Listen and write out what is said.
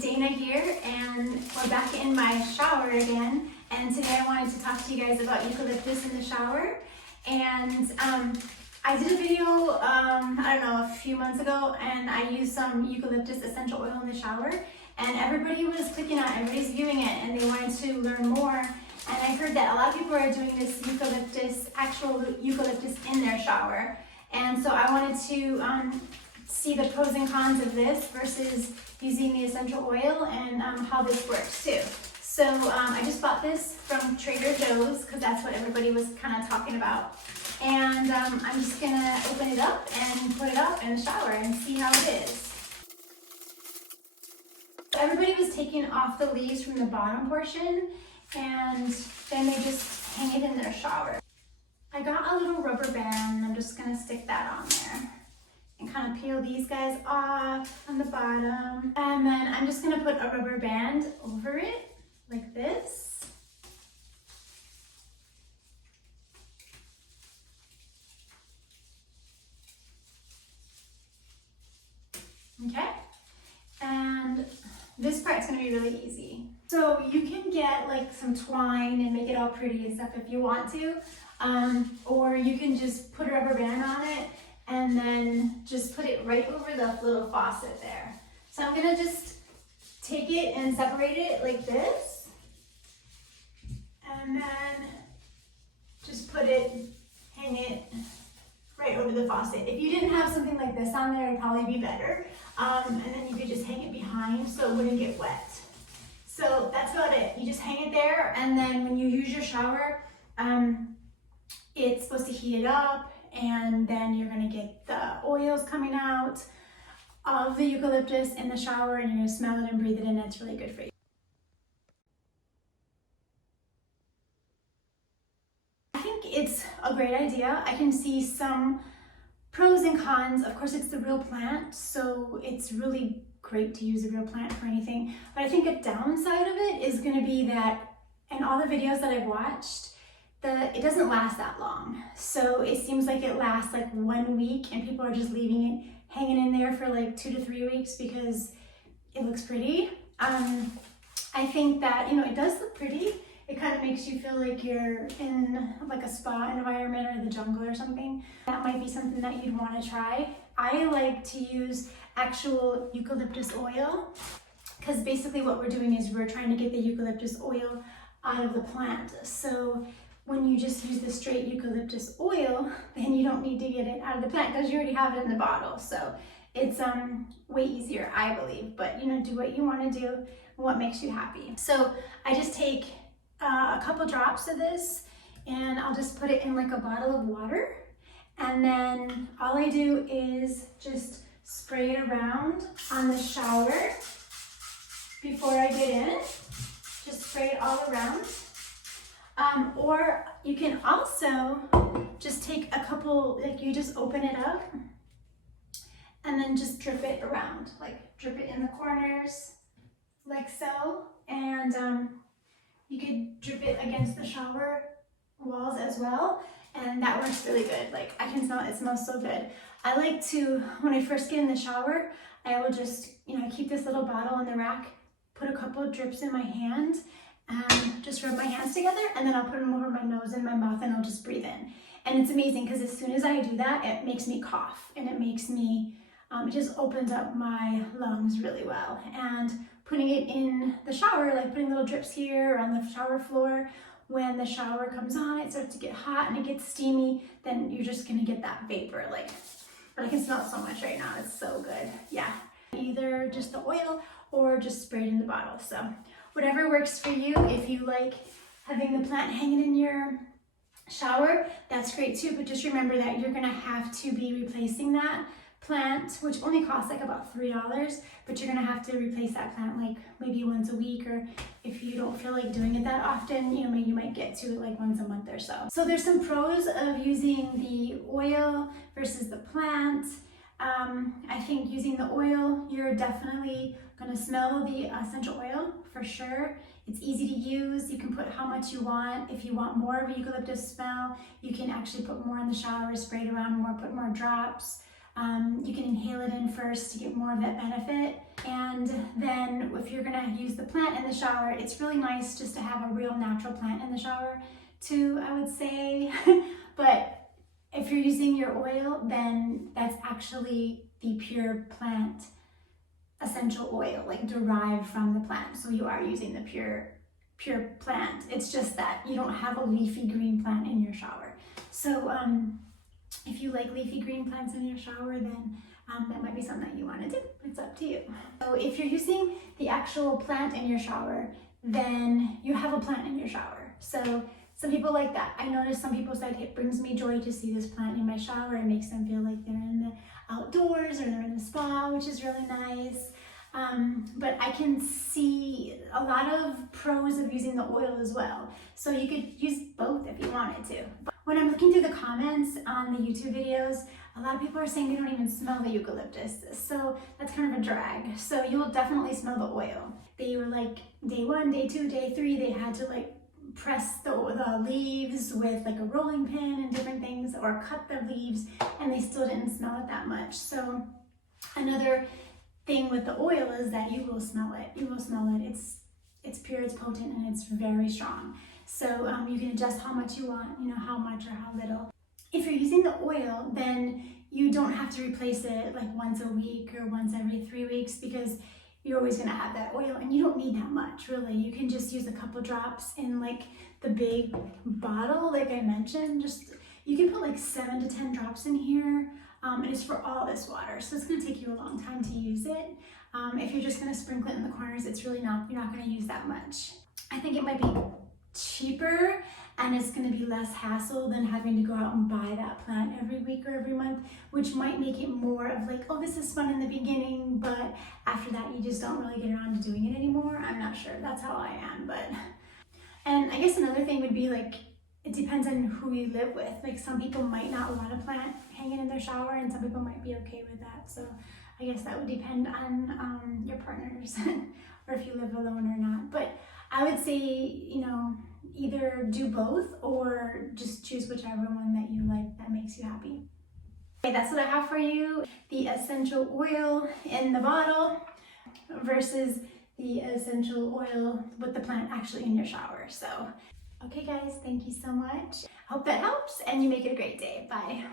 Dana here, and we're back in my shower again, and today I wanted to talk to you guys about eucalyptus in the shower. And I did a video I don't know, a few months ago, and I used some eucalyptus essential oil in the shower, and everybody was clicking on it, everybody's viewing it, and they wanted to learn more. And I heard that a lot of people are doing this actual eucalyptus in their shower, and so I wanted to see the pros and cons of this versus using the essential oil, and how this works too. So I just bought this from Trader Joe's because that's what everybody was kind of talking about. And I'm just gonna open it up and put it up in the shower and see how it is. Everybody was taking off the leaves from the bottom portion, and then they just hang it in their shower. I got a little rubber band, I'm just gonna stick that on there and kind of peel these guys off on the bottom. And then I'm just gonna put a rubber band over it, like this. Okay, and this part's gonna be really easy. So you can get like some twine and make it all pretty and stuff if you want to, or you can just put a rubber band on it and then just put it right over the little faucet there. So I'm gonna just take it and separate it like this, and then just put it, hang it right over the faucet. If you didn't have something like this on there, it'd probably be better. And then you could just hang it behind so it wouldn't get wet. So that's about it. You just hang it there, and then when you use your shower, it's supposed to heat it up, and then you're gonna get the oils coming out of the eucalyptus in the shower, and you're gonna smell it and breathe it in. It's really good for you. I think it's a great idea. I can see some pros and cons. Of course, it's the real plant, so it's really great to use a real plant for anything. But I think a downside of it is gonna be that in all the videos that I've watched, it doesn't last that long. So it seems like it lasts like 1 week, and people are just leaving it hanging in there for like 2 to 3 weeks because it looks pretty. I think that, you know, it does look pretty. It kind of makes you feel like you're in like a spa environment or the jungle or something. That might be something that you'd want to try. I like to use actual eucalyptus oil, because basically what we're doing is we're trying to get the eucalyptus oil out of the plant. So when you just use the straight eucalyptus oil, then you don't need to get it out of the plant because you already have it in the bottle. So it's way easier, I believe. But you know, do what you want to do, what makes you happy. So I just take a couple drops of this, and I'll just put it in like a bottle of water, and then all I do is just spray it around on the shower before I get in. Just spray it all around. Or you can also just take a couple, like you just open it up and then just drip it around, like drip it in the corners like so. And you could drip it against the shower walls as well, and that works really good. Like I can smell it, it smells so good. I like to, when I first get in the shower, I will just, you know, keep this little bottle in the rack, put a couple of drips in my hand, and just rub my hands together, and then I'll put them over my nose and my mouth, and I'll just breathe in. And it's amazing because as soon as I do that, it makes me cough, and it makes me, it just opens up my lungs really well. And putting it in the shower, like putting little drips here on the shower floor, when the shower comes on, it starts to get hot and it gets steamy, then you're just gonna get that vapor, like, but I can smell it so much right now, it's so good. Yeah, either just the oil or just sprayed in the bottle. So whatever works for you. If you like having the plant hanging in your shower, that's great too, but just remember that you're gonna have to be replacing that plant, which only costs like about $3, but you're gonna have to replace that plant like maybe once a week, or if you don't feel like doing it that often, you know, maybe you might get to it like once a month or so. So there's some pros of using the oil versus the plant. I think using the oil, you're definitely gonna smell the essential oil for sure. It's easy to use. You can put how much you want. If you want more of a eucalyptus smell, you can actually put more in the shower, spray it around more, put more drops. You can inhale it in first to get more of that benefit. And then if you're gonna use the plant in the shower, it's really nice just to have a real natural plant in the shower too, I would say. But if you're using your oil, then that's actually the pure plant essential oil, like derived from the plant. So you are using the pure plant. It's just that you don't have a leafy green plant in your shower. So if you like leafy green plants in your shower, then that might be something that you want to do. It's up to you. So if you're using the actual plant in your shower, then you have a plant in your shower. So some people like that. I noticed some people said it brings me joy to see this plant in my shower. It makes them feel like they're in the outdoors or they're in the spa, which is really nice. But I can see a lot of pros of using the oil as well. So you could use both if you wanted to. When I'm looking through the comments on the YouTube videos, a lot of people are saying they don't even smell the eucalyptus. So that's kind of a drag. So you'll definitely smell the oil. They were like day 1, day 2, day 3, they had to like press the leaves with like a rolling pin and different things, or cut the leaves, and they still didn't smell it that much. So another thing with the oil is that you will smell it. You will smell it. It's pure, it's potent, and it's very strong. So you can adjust how much you want, you know, how much or how little. If you're using the oil, then you don't have to replace it like once a week or once every 3 weeks, because you're always gonna have that oil and you don't need that much, really. You can just use a couple drops in like the big bottle, like I mentioned. Just, you can put like 7 to 10 drops in here. And it's for all this water, so it's going to take you a long time to use it. If you're just going to sprinkle it in the corners, it's really not, you're not going to use that much. I think it might be cheaper, and it's going to be less hassle than having to go out and buy that plant every week or every month, which might make it more of like, oh, this is fun in the beginning, but after that you just don't really get around to doing it anymore. I'm not sure. That's how I am. And I guess another thing would be like, it depends on who you live with. Like some people might not want a plant hanging in their shower, and some people might be okay with that. So I guess that would depend on your partners or if you live alone or not. But I would say, you know, either do both or just choose whichever one that you like, that makes you happy. Okay, that's what I have for you. The essential oil in the bottle versus the essential oil with the plant actually in your shower. So okay guys, thank you so much. I hope that helps and you make it a great day. Bye.